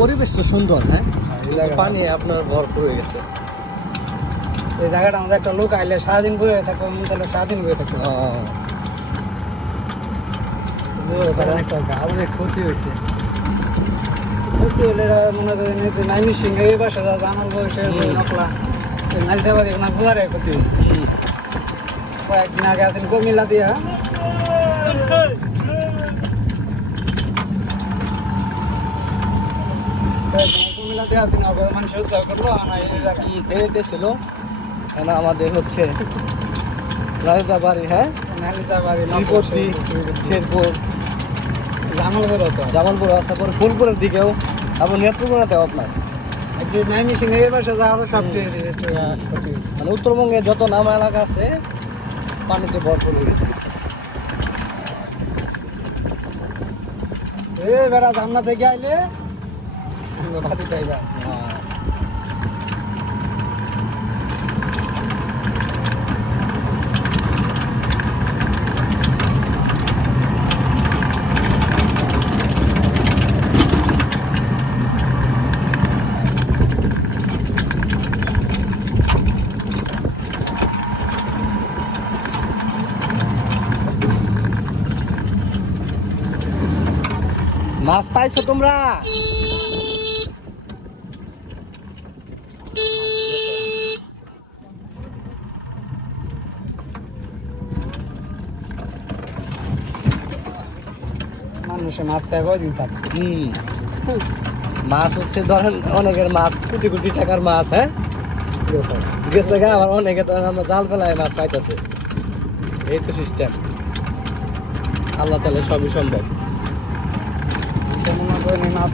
পরিবেশটা সুন্দর, হ্যাঁ, পানি আপনার ভরপুর হয়ে গেছে। এই জায়গাটা আমাদের একটা লোক আইলে সারাদিন বয়ে থাকবো, আমি তাহলে সারাদিন বয়ে থাকবো। অনেক ক্ষতি হয়েছে। ক্ষতি হলে মনে করেন নাইমি সিং এই বাসা আমার বয়সের নকলা নালিতাবাদী না বুয়ারে ক্ষতি হয়েছে। কয়েকদিন আগে দিন কমিলা দিয়া কমিলা দেওয়া দিন মানুষ উদ্ধার করলো ছিল আমাদের হচ্ছে নালিতাবাড়ি, হ্যাঁ, নালিতাবাদী শ্রীপতি, শেরপুর, জামালপুর হতো, জামালপুর আছে, পরে ফুলপুরের দিকেও, আবার নেত্রকোনাতেও আপনার নাইমি সিং এই বাসা যা সব মানে উত্তরবঙ্গে যত নামা এলাকা আছে পানিতে ভরপুর হয়ে গেছে। বেড়া ধামনা থেকে আইলে ভাতি টাইবা মাছ পাইছো তোমরা? মানুষে মাছ খায় কয়দিন থাকে। মাছ হচ্ছে ধরেন অনেকের মাছ কোটি কোটি টাকার মাছ, হ্যাঁ, গেছে গা, আবার অনেকে ধরেন আমরা জাল ফেলায় মাছ পাইতেছে। এই তো সিস্টেম, আল্লাহ চাইলে সবই সম্ভব। মনে করেন মাছ